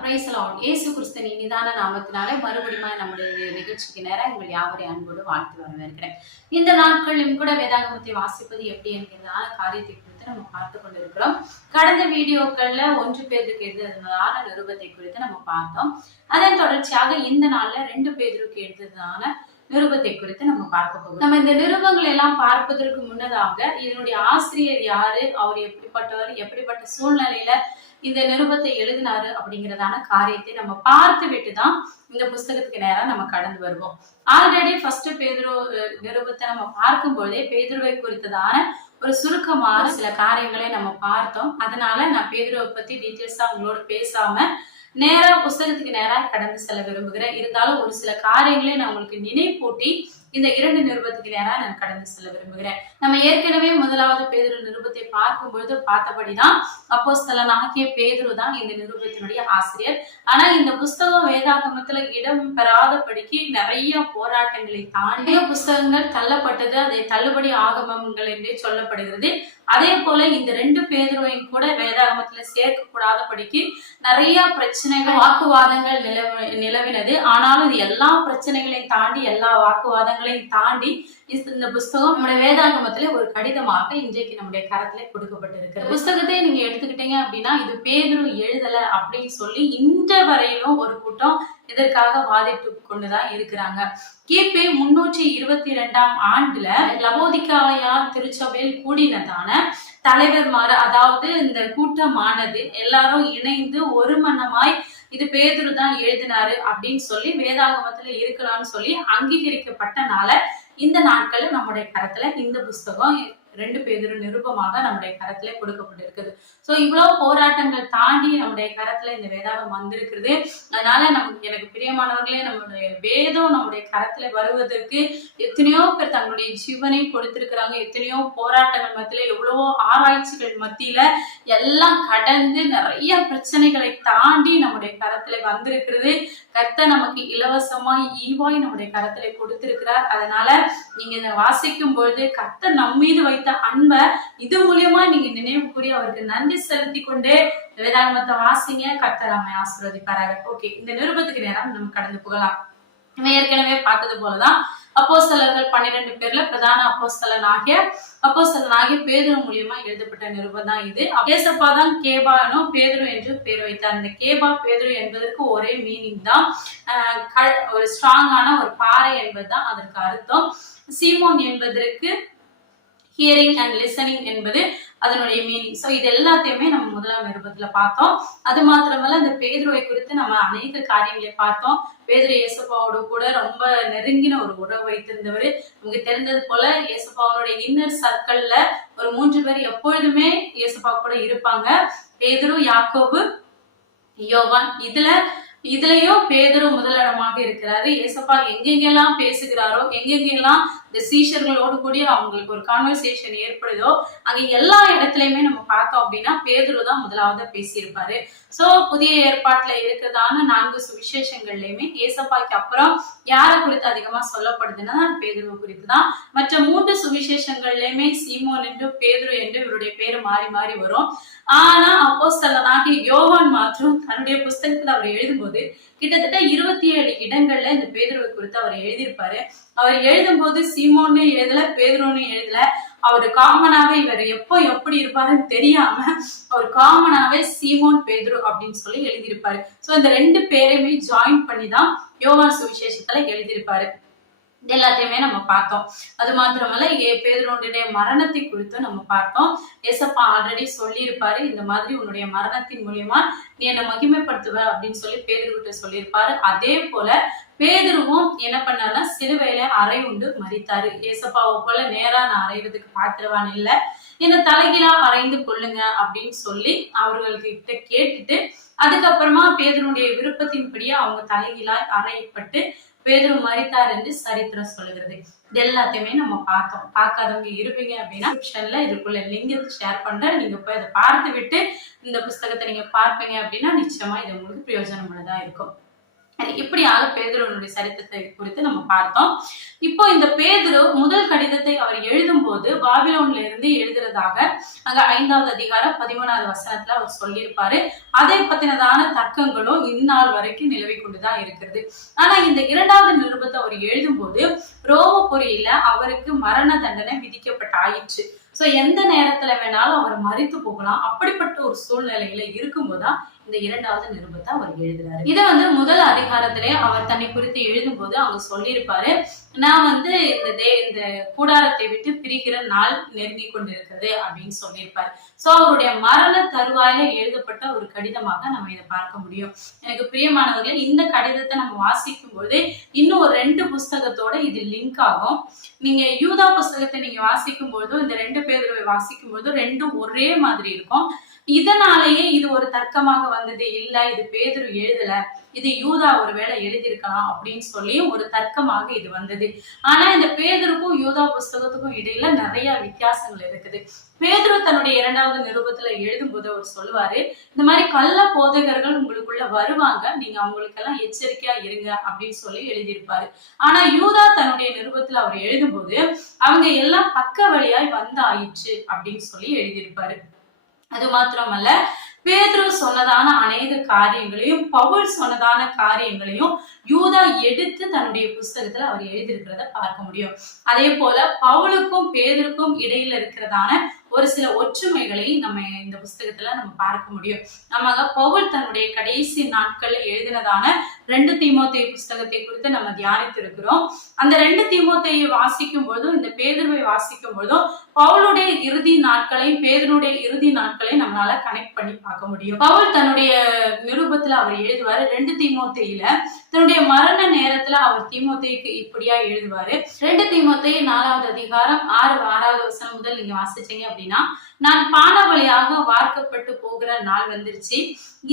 Price Lord. இயேசு கிறிஸ்துவின் இனிதான நாமத்தினாலே மறுபடியும் நம்முடைய நிகழ்ச்சிக்கு நேரம் உங்கள் யாவரையும் அன்போடு வாழ்த்து வரவேற்கிறேன். இந்த நாட்களிலும் கூட வேதாகமத்தை வாசிப்பது எப்படி என்கிறதான காரியத்தை குறித்து நம்ம பார்த்து கொண்டிருக்கிறோம். கடந்த வீடியோக்கள்ல 1 பேதுருக்கு எழுதுறதான நிருபத்தை குறித்து நம்ம பார்த்தோம். அதன் தொடர்ச்சியாக இந்த நாள்ல 2 பேதுருக்கு எழுதுறதான நிருபத்தை குறித்து நம்ம பார்க்க போகிறோம். நம்ம இந்த நிருபங்கள் எல்லாம் பார்ப்பதற்கு முன்னதாக இதனுடைய ஆசிரியர் யாரு, அவர் எப்படிப்பட்டவர், எப்படிப்பட்ட சூழ்நிலையில இந்த நிருபத்தை எழுதினாரு அப்படிங்கிறதான காரியத்தை நம்ம பார்த்து விட்டுதான் இந்த புஸ்தகத்துக்கு நேரம் நம்ம கடந்து வருவோம். ஆல்ரெடி ஃபர்ஸ்ட் பேதுரு நிருபத்தை நம்ம பார்க்கும் பொழுதே பேதுருவை குறித்ததான ஒரு சுருக்கமான சில காரியங்களை நம்ம பார்த்தோம். அதனால நான் பேதுருவை பத்தி டீட்டெயில்ஸா உங்களோட பேசாம நேரா புஸ்தகத்துக்கு நேரம் கடந்து செல்ல விரும்புகிறேன். இருந்தாலும் ஒரு சில காரியங்களை நான் உங்களுக்கு நினைப்பூட்டி இந்த 2 நிருபத்துக்கு நேரம் நான் கடந்து செல்ல விரும்புகிறேன். நம்ம ஏற்கனவே முதலாவது பேதுரு நிருபத்தை பார்க்கும் பொழுது பார்த்தபடிதான் அப்போஸ்தலனாகிய பேதுரு தான் இந்த நிருபத்தினுடைய ஆசிரியர். ஆனா இந்த புஸ்தகம் வேதாகமத்துல இடம் பெறாதபடிக்கு நிறைய போராட்டங்களை தாண்டி புஸ்தகங்கள் தள்ளப்பட்டது. அதை தள்ளுபடி ஆகமங்கள் என்றே சொல்லப்படுகிறது. அதே போல இந்த 2 பேதுருவையும் கூட வேதாகமத்துல சேர்க்க கூடாதபடிக்கு நிறைய பிரச்சனைகள், வாக்குவாதங்கள் நிலவினது. ஆனாலும் இது எல்லா பிரச்சனைகளையும் தாண்டி, எல்லா வாக்குவாதங்களையும் தாண்டி இந்த புஸ்தகம் நம்முடைய வேதாகமத்துல ஒரு கடிதமாக இன்றைக்கு நம்முடைய கரத்துல கொடுக்கப்பட்டிருக்கு. புஸ்தகத்தை நீங்க எடுத்துக்கிட்டீங்க அப்படின்னா இது பேதுரு எழுதல அப்படின்னு சொல்லி இந்த வரையிலும் ஒரு கூட்டம் இதற்காக வாதிட்டு கொண்டுதான் இருக்கிறாங்க. கிபி 322ஆம் ஆண்டுல லவோதிகாயா திருச்சபையில் கூடினதான தலைவர்மார், அதாவது இந்த கூட்டமானது எல்லாரும் இணைந்து ஒரு மனமாய் இது பேதுரு தான் எழுதினாரு அப்படின்னு சொல்லி வேதாகமத்துல இருக்கலாம்னு சொல்லி அங்கீகரிக்கப்பட்டனால இந்த நாட்கள் நம்முடைய கரத்துல இந்த புஸ்தகம் 2 பேதுரு நிருபமாக நம்முடைய கரத்துல கொடுக்கப்பட்டிருக்குது. சோ இவ்வளவு போராட்டங்கள் தாண்டி நம்முடைய கரத்துல இந்த வேதாகம் வந்திருக்கிறது. அதனால எனக்கு பிரியமானவர்களே, நம்முடைய வேதம் நம்முடைய கரத்துல வருவதற்கு எத்தனையோ பேர் தங்களுடைய ஜீவனை கொடுத்திருக்கிறாங்க. எத்தனையோ போராட்டங்கள் மத்தியில, எவ்வளவோ ஆராய்ச்சிகள் மத்தியில எல்லாம் கடந்து நிறைய பிரச்சனைகளை தாண்டி நம்முடைய கரத்துல வந்திருக்கிறது. கர்த்தர் நமக்கு இலவசமாய் ஈவாய் நம்முடைய கரத்துல கொடுத்திருக்கிறார். அதனால நீங்க இதை வாசிக்கும் பொழுது கர்த்தர் நம்மீது வைத்த அன்பை இது மூலியமா நீங்க நினைவு கூறி அவருக்கு நன்றி செலுத்தி கொண்டே வேதாகமத்தை வாசிங்க. கர்த்தர் நம்மை ஆசீர்வதிப்பாராக. ஓகே, இந்த நிருபத்துக்கு நேரம் நம்ம கடந்து போகலாம். நம்ம ஏற்கனவே பார்த்தது போலதான் அப்போஸ்தலர்கள் 12 பேர்ல பிரதான அப்போஸ்தலனாகிய பேதுரு மூலியமா எழுதப்பட்ட நிருபம் தான் இது. ஏசப்பா தான் கேபானோ பேதுரு என்று பேர் வைத்தார். இந்த கேபா பேதுரு என்பதற்கு ஒரே மீனிங் தான், ஒரு ஸ்ட்ராங்கான ஒரு பாறை என்பதுதான் அதற்கு அர்த்தம். சீமோன் என்பதற்கு ஹியரிங் அண்ட் லிசனிங் என்பது அதனுடைய மீனிங். சோ இது எல்லாத்தையுமே நம்ம முதலாம் நிருபத்துல பார்த்தோம். அது மாத்திரமல்ல, இந்த பேதுருவை குறித்து நம்ம அநேக காரியங்களை பார்த்தோம். பேதுரு ஏசப்பாவோட கூட ரொம்ப நெருங்கின ஒரு உறவு வைத்திருந்தவர். நமக்கு தெரிந்தது போல ஏசப்பாவோட இன்னர் சர்க்கிள்ல ஒரு 3 பேர் எப்பொழுதுமே ஏசப்பா கூட இருப்பாங்க. பேதுரு, யாக்கோபு, யோவான். இதுலயும் பேதுரு முதலிடமாக இருக்கிறாரு. ஏசப்பா எங்கெங்கெல்லாம் பேசுகிறாரோ, எங்கெங்கெல்லாம் இந்த சீஷர்களோடு கூடிய அவங்களுக்கு ஒரு கான்வர்சேஷன் ஏற்படுதோ, அங்க எல்லா இடத்துலயுமே நம்ம பார்த்தோம் அப்படின்னா பேதுரு தான் முதலாவது பேசியிருப்பாரு. சோ புதிய ஏற்பாட்டுல இருக்கிறதான 4 சுவிசேஷங்கள்லயுமே ஏசப்பாக்கு அப்புறம் யாரை குறித்து அதிகமா சொல்லப்படுதுன்னா பேதுருவை குறித்து தான். மற்ற 3 சுவிசேஷங்கள்லயுமே சீமோன் என்று, பேதுரு என்று இவருடைய பேரு மாறி மாறி வரும். ஆனா அப்போஸ்தலனாகிய யோவான் மாத்திரம் தன்னுடைய புஸ்தகத்துல அவர் எழுதும்போது கிட்டத்தட்ட 27 இடங்கள்ல இந்த பேதுருவை குறித்து அவர் எழுதியிருப்பாரு. அவர் எழுதும் போது சீமோன்னு எழுதல, பேதுருன்னு எழுதல. அவரு காமனாவே இவர் எப்படி இருப்பாருன்னு தெரியாம அவர் காமனாவே சீமோன் பேதுரு அப்படின்னு சொல்லி எழுதியிருப்பாரு. சோ இந்த 2 பேரையுமே ஜாயின் பண்ணிதான் யோவான் சுவிசேஷத்துல எழுதியிருப்பாரு. எல்லாத்தையுமே நம்ம பார்த்தோம். அது மாத்திரமல்ல, பேதுருடைய மரணத்தை குறித்து நம்ம பார்த்தோம். ஏசப்பா ஆல்ரெடி சொல்லி இருப்பாரு, இந்த மாதிரி உன்னுடைய மரணத்தின் மூலியமா நீ என்னை மகிமைப்படுத்துவ அப்படின்னு சொல்லி பேதுருகிட்ட சொல்லியிருப்பாரு. அதே போல பேதுருவும் என்ன பண்ணாருன்னா சிலுவையில அறை உண்டு மரித்தாரு. ஏசப்பாவை போல நேரா நான் அறையிறதுக்கு பாத்திரவான் இல்ல, என்னை தலைகீழா அறைந்து கொள்ளுங்க அப்படின்னு சொல்லி அவர்கள்கிட்ட கேட்டுட்டு அதுக்கப்புறமா பேதுருடைய விருப்பத்தின்படியே அவங்க தலைகீழாய் அறையப்பட்டு பேதுரு மரித்தார் என்று சரித்திரம் சொல்லுகிறது. இது எல்லாத்தையுமே நம்ம பார்த்தோம். பார்க்காதவங்க இருப்பீங்க அப்படின்னா இதுக்குள்ள லிங்க் ஷேர் பண்றேன். நீங்க போய் அதை பார்த்து விட்டு இந்த புஸ்தகத்தை நீங்க பார்ப்பீங்க அப்படின்னா நிச்சயமா இது உங்களுக்கு பிரயோஜனமானதா இருக்கும். இப்படியாக பேதுருவனுடைய சரித்திரத்தை குறித்து நம்ம பார்த்தோம். இப்போ இந்த பேதுரு முதல் கடிதத்தை அவர் எழுதும் போது எழுதும்போது பாபிலோன்ல இருந்து எழுதுறதாக அங்க 5வது அதிகாரம் 13வது வசனத்துல அவர் சொல்லியிருப்பாரு. அதை பத்தினதான தர்க்கங்களும் இந்நாள் வரைக்கும் நிலவி கொண்டுதான் இருக்கிறது. ஆனா இந்த 2வது நிருபத்தை அவர் எழுதும்போது ரோமபுரியில அவருக்கு மரண தண்டனை விதிக்கப்பட்டாயிற்று. சோ எந்த நேரத்துல வேணாலும் அவர் மரித்து போகலாம். அப்படிப்பட்ட ஒரு சூழ்நிலையில இருக்கும்போதுதான் இந்த 2வது நிருபத்தை அவர் எழுதுறாரு. இதை முதல் அதிகாரத்திலே அவர் தன்னை குறித்து எழுதும்போது அவங்க சொல்லியிருப்பாரு, நான் இந்த கூடாரத்தை விட்டு பிரிக்கிற நாள் நெருங்கி கொண்டிருக்கிறது அப்படின்னு சொல்லியிருப்பாரு. சோ அவருடைய மரண தருவாயில எழுதப்பட்ட ஒரு கடிதமாக நம்ம இதை பார்க்க முடியும். எனக்கு பிரியமானவர்களே, இந்த கடிதத்தை நம்ம வாசிக்கும் போது இன்னும் ஒரு 2 புஸ்தகத்தோட இது லிங்க் ஆகும். நீங்க யூதா புஸ்தகத்தை நீங்க வாசிக்கும் போதும் இந்த 2 பேதுருவை வாசிக்கும் போதும் 2 ஒரே மாதிரி இருக்கும். இதனாலேயே இது ஒரு தர்க்கமாக வந்தது, இல்ல இது பேதுரு எழுதல, இது யூதா ஒருவேளை எழுதியிருக்கலாம் அப்படின்னு சொல்லி ஒரு தர்க்கமாக இது வந்தது. ஆனா இந்த பேதுருக்கும் யூதா புஸ்தகத்துக்கும் இடையில நிறைய வித்தியாசங்கள் இருக்குது. பேதுரு தன்னுடைய 2வது நிருபத்துல எழுதும் போது அவர் சொல்லுவாரு, இந்த மாதிரி கள்ள போதகர்கள் உங்களுக்குள்ள வருவாங்க, நீங்க அவங்களுக்கு எல்லாம் எச்சரிக்கையா இருங்க அப்படின்னு சொல்லி எழுதியிருப்பாரு. ஆனா யூதா தன்னுடைய நிருபத்துல அவர் எழுதும் போது அவங்க எல்லாம் பக்க வழியாய் வந்தாயிற்று அப்படின்னு சொல்லி எழுதியிருப்பாரு. அது மாத்திரமல்ல, பேதுரு சொன்னதான அநேக காரியங்களையும் பவுல் சொன்னதான காரியங்களையும் யூதா எடுத்து தன்னுடைய புஸ்தகத்துல அவர் எழுதியிருக்கிறத பார்க்க முடியும். அதே போல பவுலுக்கும் பேதுருக்கும் இடையில இருக்கிறதான ஒரு சில ஒற்றுமைகளை நம்ம இந்த புஸ்தகத்துல நம்ம பார்க்க முடியும். நம்ம பவுல் தன்னுடைய கடைசி நாட்கள்ல எழுதினதான 2 தீமோத்தேயு புஸ்தகத்தை குறித்து நம்ம தியானித்து இருக்கிறோம். அந்த 2 தீமோத்தேயை வாசிக்கும் போதும் இந்த பேதுருவை வாசிக்கும் போதும் பவுலுடைய இறுதி நாட்களையும் பேதுருடைய இறுதி நாட்களையும் நம்மளால கனெக்ட் பண்ணி பார்க்க முடியும். பவுல் தன்னுடைய நிருபத்துல அவர் எழுதுவாரு, 2 தீமோத்தேயில தன்னுடைய மரண நேரத்துல அவர் தீமோத்தேயுக்கு இப்படியா எழுதுவாரு. 2 தீமோத்தேயு 4வது அதிகாரம் 6வது வசனம் முதல் நீங்க வாசிச்சீங்க அப்படின்னா, நான் பானபலியாக வார்க்கப்பட்டு போகிற நாள் வந்துருச்சு.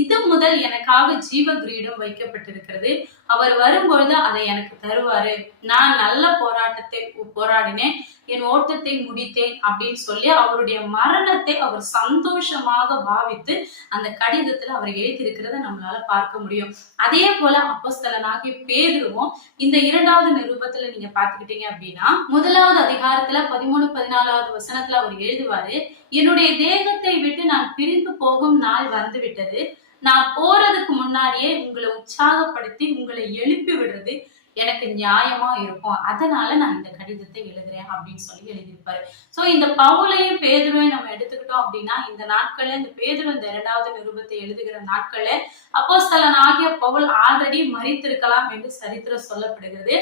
இது முதல் எனக்காக ஜீவ கிரீடம் வைக்கப்பட்டிருக்கிறது. அவர் வரும்பொழுது அதை எனக்கு தருவாரு. நான் நல்ல போராட்டத்தை போராடினேன், என் ஓட்டத்தை முடித்தேன் அப்படின்னு சொல்லி அவருடைய மரணத்தை அவர் சந்தோஷமாக பாவித்து அந்த கடிதத்துல அவர் எழுதியிருக்கிறத நம்மளால பார்க்க முடியும். அதே போல அப்போஸ்தலனாகிய பேதுருவும் இந்த 2வது நிருபத்துல நீங்க பாத்துக்கிட்டீங்க அப்படின்னா, 1வது அதிகாரத்துல 13, 14வது வசனத்துல அவர் எழுதுவாரு, என்னுடைய தேகத்தை விட்டு நான் பிரிந்து போகும் நாள் வந்து விட்டது. நான் போறதுக்கு முன்னாடியே உங்களை உற்சாகப்படுத்தி உங்களை எழுப்பி விடுறது எனக்கு நியாயமா இருக்கும், அதனால நான் இந்த கடிதத்தை எழுதுறேன் அப்படின்னு சொல்லி எழுதியிருப்பாரு. சோ இந்த பவுலையும் பேதுருவையும் நம்ம எடுத்துக்கிட்டோம் அப்படின்னா, இந்த நாட்கள்ல இந்த பேதுரு இந்த 2வது நிருபத்தை எழுதுகிற நாட்கள்ல அப்போஸ்தலனாகிய பவுல் ஆல்ரெடி மரித்திருக்கலாம் என்று சரித்திரம் சொல்லப்படுகிறது.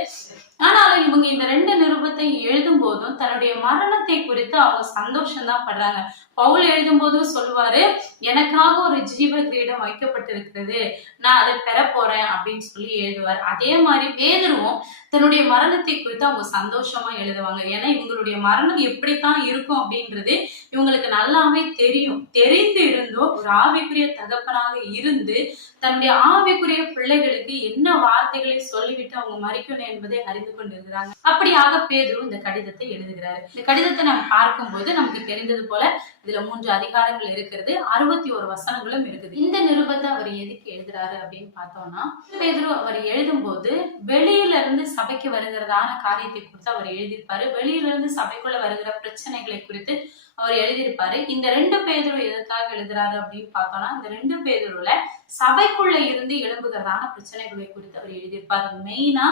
ஆனாலும் இவங்க இந்த 2 நிருபத்தை எழுதும் போதும் தன்னுடைய மரணத்தை குறித்து அவங்க சந்தோஷம் தான் படுறாங்க. பவுல் எழுதும் போதும் சொல்லுவாரு, எனக்காக ஒரு ஜீவ கிரீடம் வைக்கப்பட்டிருக்கிறது, நான் அதை பெற போறேன் அப்படின்னு சொல்லி எழுதுவார். அதே மாதிரி பேதுருவும் தன்னுடைய மரணத்தை குறித்து அவங்க சந்தோஷமா எழுதுவாங்க. ஏன்னா இவங்களுடைய மரணம் எப்படித்தான் இருக்கும் அப்படின்றது இவங்களுக்கு நல்லாவே தெரியும். தெரிந்து இருந்தும் ஒரு ஆவிக்குரிய தகப்பனாக இருந்து தன்னுடைய ஆவிக்குரிய பிள்ளைகளுக்கு என்ன வார்த்தைகளை சொல்லிவிட்டு அவங்க மறிக்கணும் என்பதை அறிந்து கொண்டிருக்கிறாங்க. அப்படியாக பேதுரு இந்த கடிதத்தை எழுதுகிறாரு. இந்த கடிதத்தை நம்ம பார்க்கும்போது நமக்கு தெரிந்தது போல இதுல 3 அதிகாரங்கள் இருக்கிறது, 61 வசனங்களும் இருக்குது. இந்த நிருபத்தை அவர் எதுக்கு எழுதுறாரு அப்படின்னு பார்த்தோம்னா, பேதுரு அவர் எழுதும் போது வெளியில இருந்து சபைக்கு வருகிறதான காரியத்தை குறித்து அவர் எழுதியிருப்பாரு. வெளியில இருந்து சபைக்குள்ள வருகிற பிரச்சனைகளை குறித்து அவர் எழுதியிருப்பாரு. இந்த 2 பேதுரு எதற்காக எழுதுறாரு அப்படின்னு பார்த்தோம்னா, இந்த 2 பேதுருல சபைக்குள்ள இருந்து எழும்புகிறதான பிரச்சனைகளை குறித்து அவர் எழுதியிருப்பாரு. மெயினா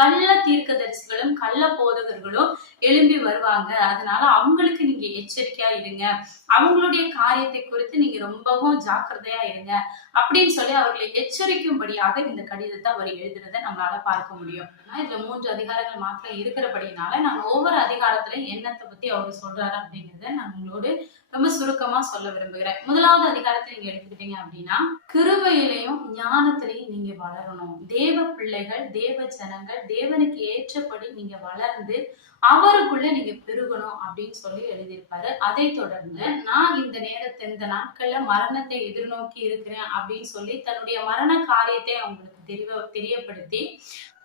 கள்ள தீர்க்கதரிசிகளும் கள்ள போதகர்களும் எழும்பி வருவாங்க, அதனால அவங்களுக்கு நீங்க எச்சரிக்கையா இருங்க, அவங்களுடைய காரியத்தை குறித்து நீங்க ரொம்பவும் ஜாக்கிரதையா இருங்க அப்படின்னு சொல்லி அவர்களை எச்சரிக்கும்படியாக இந்த கடிதத்தை அவர் எழுதுறதை நம்மளால பார்க்க முடியும். இதுல 3 அதிகாரங்கள் மாத்திரம் இருக்கிறபடினால நான் ஒவ்வொரு அதிகாரத்திலையும் என்னத்தை பத்தி அவர் சொல்றாரு அப்படிங்கிறத நான் உங்களோடு ரொம்ப சுருக்கமா சொல்ல விரும்புகிறேன். 1வது அதிகாரத்தை நீங்க எடுத்துக்கிட்டீங்க அப்படின்னா, கிருபையிலையும் ஞானத்திலையும் நீங்க வளரணும், தேவ பிள்ளைகள் தேவ ஜனங்கள் தேவனுக்கு ஏற்றபடி நீங்க வளர்ந்து அவருக்குள்ள நீங்க பெருகணும் அப்படின்னு சொல்லி எழுதியிருப்பாரு. அதை தொடர்ந்து நான் இந்த நாட்கள்ல மரணத்தை எதிர்நோக்கி இருக்கிறேன் அப்படின்னு சொல்லி தன்னுடைய மரண காரியத்தை அவங்களுக்கு தெரியப்படுத்தி,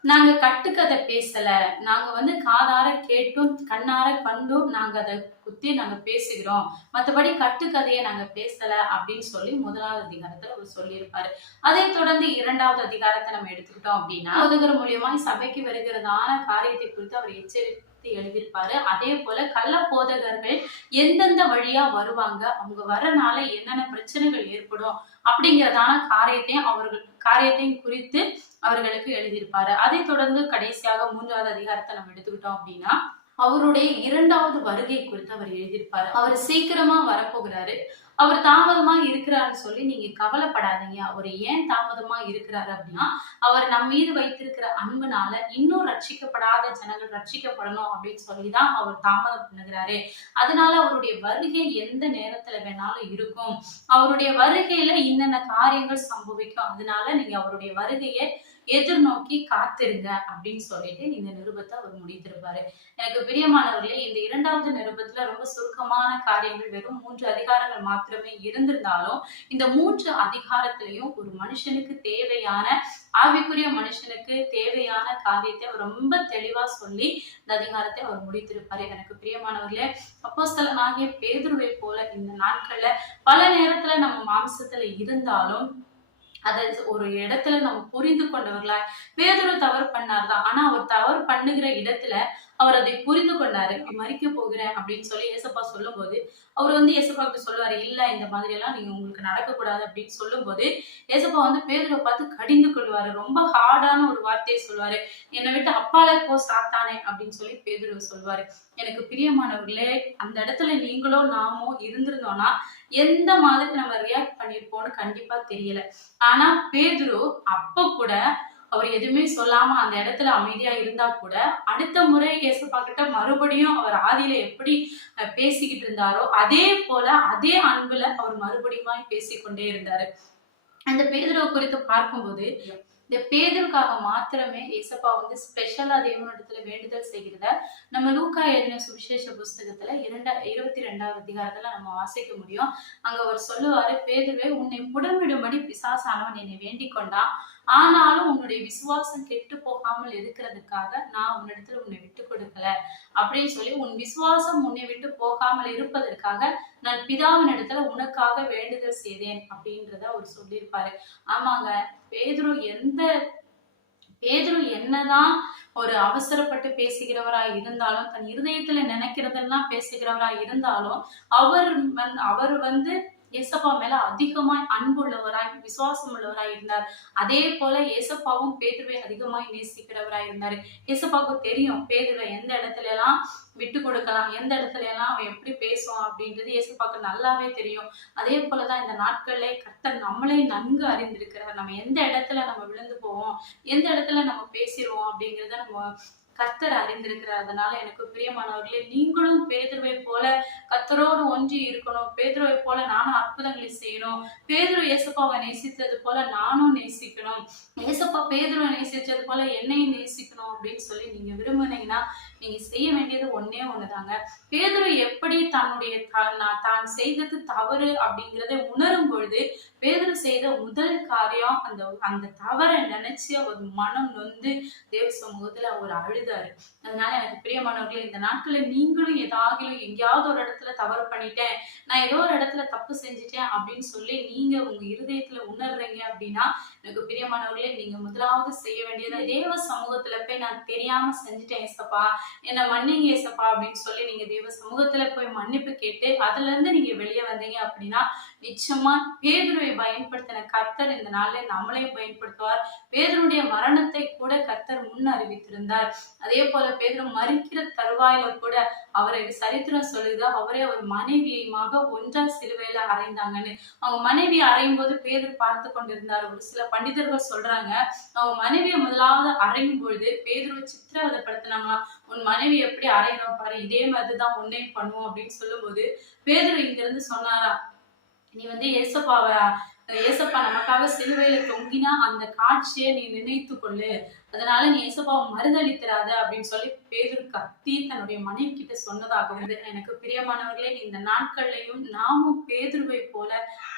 நாங்க கட்டுக்கதை பேசல, நாங்க காதார கேட்டும் கண்ணார கண்டும் நாங்க அதை குத்தி நாங்க பேசுகிறோம், மற்றபடி கட்டுக்கதையை நாங்க பேசல அப்படின்னு சொல்லி 1வது அதிகாரத்துல அவர் சொல்லியிருப்பாரு. அதை தொடர்ந்து 2வது அதிகாரத்தை நம்ம எடுத்துக்கிட்டோம் அப்படின்னா, போதகர் மூலியமா சபைக்கு வருகிறதான காரியத்தை குறித்து அவர் குறித்து எழுதியிருப்பாரு. அதே போல கள்ள போதகர்கள் எந்தெந்த வழியா வருவாங்க, அவங்க வரனால என்னென்ன பிரச்சனைகள் ஏற்படும் அப்படிங்கிறதான காரியத்தையும் குறித்து அவர்களுக்கு எழுதியிருப்பாரு. அதை தொடர்ந்து கடைசியாக 3வது அதிகாரத்தை நம்ம எடுத்துக்கிட்டோம் அப்படின்னா, அவருடைய 2வது வருகை குறித்து அவர் எழுதியிருப்பாரு. அவர் சீக்கிரமா வரப்போகிறாரு. அவர் தாமதமா இருக்கிறாருன்னு சொல்லி நீங்க கவலைப்படாதீங்க. அவர் ஏன் தாமதமா இருக்கிறாரு அப்படின்னா, அவர் நம் மீது வைத்திருக்கிற அன்புனால இன்னும் ரட்சிக்கப்படாத ஜனங்கள் ரட்சிக்கப்படணும் அப்படின்னு சொல்லிதான் அவர் தாமதம் பண்ணுகிறாரு. அதனால அவருடைய வருகை எந்த நேரத்துல வேணாலும் இருக்கும். அவருடைய வருகையில இன்னென்ன காரியங்கள் சம்பவிக்கும். அதனால நீங்க அவருடைய வருகையை எதிர்நோக்கி காத்திருங்க அப்படின்னு சொல்லிட்டு இந்த நிருபத்தை அவர் முடித்திருப்பாரு. எனக்கு பிரியமானவர்களே, இந்த 2வது நிருபத்துல ரொம்ப சுருக்கமான காரியங்கள், வெறும் 3 அதிகாரங்கள் மாத்திரமே இருந்திருந்தாலும், இந்த 3 அதிகாரத்திலையும் ஒரு மனுஷனுக்கு தேவையான, ஆவிக்குரிய மனுஷனுக்கு தேவையான காரியத்தை அவர் ரொம்ப தெளிவா சொல்லி இந்த அதிகாரத்தை அவர் முடித்திருப்பாரு. எனக்கு பிரியமானவர்களே, அப்போஸ்தலனாகிய பேதுருவை போல இந்த நாட்கள்ல பல நேரத்துல நம்ம மாம்சத்துல இருந்தாலும் அதை ஒரு இடத்துல நம்ம புரிந்து கொண்டவர்களா, பேதுரு தவறு பண்ணார்தான், ஆனா அவர் தவறு பண்ணுகிற இடத்துல அவர் அதை புரிந்து கொண்டாரு. மறிக்க போகிறேன் அப்படின்னு சொல்லி ஏசப்பா சொல்லும் போது அவர் ஏசப்பாவுக்கு சொல்லுவாரு, இல்ல இந்த மாதிரி எல்லாம் நீங்க உங்களுக்கு நடக்கக்கூடாது அப்படின்னு சொல்லும் போது ஏசப்பா பேதுருவை பார்த்து கடிந்து கொள்வாரு. ரொம்ப ஹார்டான ஒரு வார்த்தையை சொல்லுவாரு, என்னை விட்டு அப்பாலே போ சாத்தானே அப்படின்னு சொல்லி பேதுருவை சொல்லுவாரு. எனக்கு பிரியமானவர்களே, அந்த இடத்துல நீங்களோ நாமோ இருந்திருந்தோம்னா எந்த மாதிரி நம்ம ரியாக்ட் பண்ணிருப்போம்னு கண்டிப்பா தெரியல. ஆனா பேதுரு அப்ப கூட அவர் எதுவுமே சொல்லாம அந்த இடத்துல அமைதியா இருந்தா கூட, அடுத்த முறை ஏசப்பா கிட்ட மறுபடியும் அவர் ஆதியில எப்படி பேசிக்கிட்டு இருந்தாரோ அதே போல அதே அன்புல அவர் மறுபடியும் பேசிக்கொண்டே இருந்தாரு. அந்த பேதுருவை குறித்து பார்க்கும்போது இந்த பேதுருக்காக மாத்திரமே ஏசப்பா ஸ்பெஷலா தேவனிடத்துல வேண்டுதல் செய்கிறத நம்ம லூக்கா எழுதின சுவிசேஷ புஸ்தகத்துல 22வது அதிகாரத்துல நம்ம வாசிக்க முடியும். அங்க அவர் சொல்லுவாரு, பேதுருவே, உன்னை புடமிடும்படி பிசாசானவன் என்னை வேண்டிக் கொண்டான், ஆனாலும் உன்னுடைய விசுவாசம் கெட்டு போகாமல் இருக்கிறதுக்காக நான் உன்னிடத்துல உன்னை விட்டு கொடுக்கல அப்படின்னு சொல்லி, உன் விசுவாசம் உன்னை விட்டு போகாமல் இருப்பதற்காக நான் பிதாவின் இடத்துல உனக்காக வேண்டுதல் செய்தேன் அப்படின்றத அவர் சொல்லியிருப்பாரு. ஆமாங்க, பேதுரு என்னதான் ஒரு அவசரப்பட்டு பேசுகிறவராய் இருந்தாலும், தன் இருதயத்துல நினைக்கிறதெல்லாம் பேசுகிறவராய் இருந்தாலும், அவர் ஏசப்பா மேல அதிகமாய் அன்புள்ளவராய் விசுவாசம் உள்ளவராய் இருந்தார். அதே போல ஏசப்பாவும் பேதுருவை அதிகமாய் நேசிக்கிறவராய் இருந்தாரு. ஏசப்பாவுக்கு தெரியும் பேதுருவை எந்த இடத்துல எல்லாம் விட்டு கொடுக்கலாம், எந்த இடத்துல எல்லாம் அவன் எப்படி பேசுவான் அப்படின்றது ஏசப்பாவுக்கு நல்லாவே தெரியும். அதே போலதான் இந்த நாட்கள்ல கர்த்தர் நம்மளே நன்கு அறிந்திருக்கிறார். நம்ம எந்த இடத்துல நம்ம விழுந்து போவோம், எந்த இடத்துல நம்ம பேசிடுவோம் அப்படிங்கிறத நம்ம கர்த்தர் அறிந்திருக்கிறார். அதனால எனக்கு பிரியமானவர்களே, நீங்களும் பேதுருவை போல கர்த்தரோடு ஒன்றி இருக்கணும். பேதுருவை போல நானும் அற்புதங்களை செய்யணும். பேதுரு ஏசப்பாவை நேசித்தது போல நானும் நேசிக்கணும். ஏசப்பா பேதுருவை நேசிச்சது போல என்னையும் நேசிக்கணும் அப்படின்னு சொல்லி நீங்க விரும்புனீங்கன்னா நீங்க செய்ய வேண்டியது ஒன்னே ஒண்ணுதாங்க. பேதுரு எப்படி தான் செய்தது தவறு அப்படிங்கிறத உணரும் பொழுது பேதுரு செய்த முதல் காரியம் அந்த தவறை நினைச்சு அவர் மனம் நொந்து தேவ சமூகத்துல அவர் அழுதாரு. அதனால எனக்கு பிரியமானவர்களே, இந்த நாட்கள்ல நீங்களும் எங்கேயாவது ஒரு இடத்துல தவறு பண்ணிட்டேன், நான் ஏதோ ஒரு இடத்துல தப்பு செஞ்சுட்டேன் அப்படின்னு சொல்லி நீங்க உங்க இருதயத்துல உணர்றீங்க அப்படின்னா, எனக்கு பிரியமானவர்களே, நீங்க முதலாவது செய்ய வேண்டியது தேவ சமூகத்துல போய் நான் தெரியாம செஞ்சுட்டேன் ஏசப்பா, என்ன மன்னிங்க ஏசப்பா அப்படின்னு சொல்லி நீங்க தேவ சமூகத்துல போய் மன்னிப்பு கேட்டு அதுல இருந்து நீங்க வெளியே வந்தீங்க அப்படின்னா நிச்சயமா பேதுருவை பயன்படுத்தின கர்த்தர் இந்த நாளில் நம்மளையும் பயன்படுத்துவார். பேதுருடைய மரணத்தை கூட கர்த்தர் முன் அறிவித்திருந்தார். அதே போல பேதுரு மரிக்கிற தருவாயில கூட அவரை சரித்திரம் சொல்லுது, அவரே ஒரு மனைவியுமாக ஒன்றா சிலுவையில அறைந்தாங்கன்னு. அவங்க மனைவி அறையும் போது பேதுரு பார்த்து கொண்டிருந்தார். ஒரு சில பண்டிதர்கள் சொல்றாங்க, அவங்க மனைவியை முதலாவது அறையும் பொழுது பேதுருவை சித்திரவதைப்படுத்தினாங்களா, உன் மனைவி எப்படி அறையணும் பாரு, இதே மாதிரிதான் உன்னையும் பண்ணுவோம் அப்படின்னு சொல்லும் போது பேதுரு இங்க இருந்து சொன்னாரா, நீ ஏசப்பா நமக்காக சிலுவையில தொங்கினா அந்த காட்சியை நீ நினைத்து கொள்ளு, அதனால நீ ஏசப்பாவை மறுதளித்திராத அப்படின்னு சொல்லி பேதுரு கத்தி தன்னுடைய மனைவி கிட்ட சொன்னதாக எனக்கு பிரியமானவர்களே, இந்த நாட்கள்லையும் நாமும் பேதுருவை போல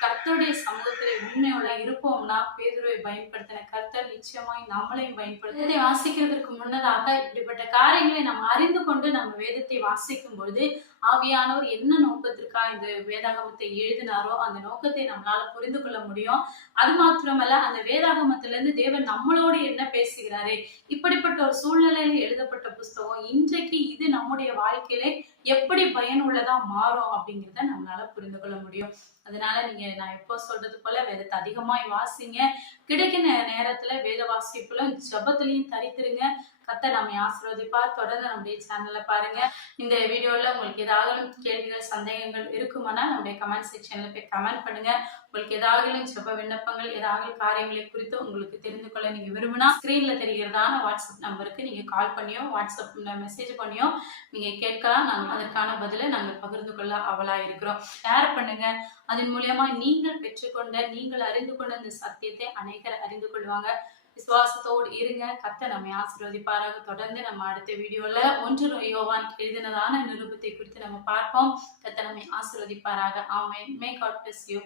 கர்த்தருடைய சமூகத்திலே உண்மையோட இருப்போம்னா பேதுருவை பயன்படுத்தின கர்த்தர் நிச்சயமாய் நம்மளையும் பயன்படுத்த. வாசிக்கிறதுக்கு முன்னதாக இப்படிப்பட்ட காரியங்களை நாம் அறிந்து கொண்டு நம்ம வேதத்தை வாசிக்கும் பொழுது ஆவியானவர் என்ன நோக்கத்திற்காக இந்த வேதாகமத்தை எழுதினாரோ அந்த நோக்கத்தை நம்மளால புரிந்து கொள்ள முடியும். அது மாத்திரமல்ல, அந்த வேதாகமத்திலிருந்து தேவன் நம்மளோடு என்ன பேசுகிறார், இருக்கிறாரு. இப்படிப்பட்ட ஒரு சூழ்நிலையில எழுதப்பட்ட புஸ்தகம் இன்றைக்கு இது நம்முடைய வாழ்க்கையில எப்படி பயனுள்ளதா மாறும் அப்படிங்கிறத நம்மளால புரிந்து கொள்ள முடியும். அதனால நீங்க நான் இப்போ சொல்றது போல வேதத்தை அதிகமாய் வாசிங்க. கிடைக்கிற நேரத்துல வேத வாசிப்புல ஜபத்திலையும் தரித்திருங்க. கர்த்தர் நம்மை ஆசீர்வதிப்பார். தொடர்ந்து நம்முடைய சேனல்ல பாருங்க. இந்த வீடியோல உங்களுக்கு ஏதாவது கேள்விகள் சந்தேகங்கள் இருக்குமானா நம்முடைய கமெண்ட் செக்ஷன்ல போய் கமெண்ட் பண்ணுங்க. உங்களுக்கு ஏதாவது ஜெப விண்ணப்பங்கள் ஏதாவது காரியங்களை குறித்து உங்களுக்கு தெரிந்து கொள்ள நீங்க விரும்பினா ஸ்கிரீன்ல தெரிகிறதான வாட்ஸ்அப் நம்பருக்கு நீங்க கால் பண்ணியோ வாட்ஸ்அப்ல மெசேஜ் பண்ணியோ நீங்க கேட்கலாம். நாங்கள் அதற்கான பதிலை நாங்கள் பகிர்ந்து கொள்ள அவலா இருக்கிறோம். ஷேர் பண்ணுங்க. அதன் மூலியமா நீங்கள் பெற்றுக்கொண்ட நீங்கள் அறிந்து கொண்ட இந்த சத்தியத்தை அநேகர் அறிந்து கொள்வாங்க. விசுவாசத்தோடு இருங்க. கர்த்தர் நம்மை ஆசீர்வதிப்பாராக. தொடர்ந்து நம்ம அடுத்த வீடியோல 1 யோவான் எழுதினதான நிருபத்தை குறித்து நம்ம பார்ப்போம். கர்த்தர் நம்மை ஆசீர்வதிப்பாராக. ஆமென். May God bless you.